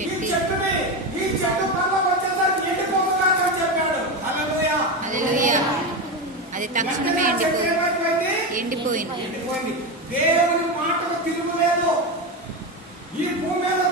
ఈ చెట్టు ఫలం వచ్చేసరికి ఎండిపోతుందని చెప్పాడు. హల్లెలూయా. హల్లెలూయా. అది తక్షణమే ఎండిపోయింది. దేవుని మాటకు తిరుగులేదు. ఈ భూమి మీద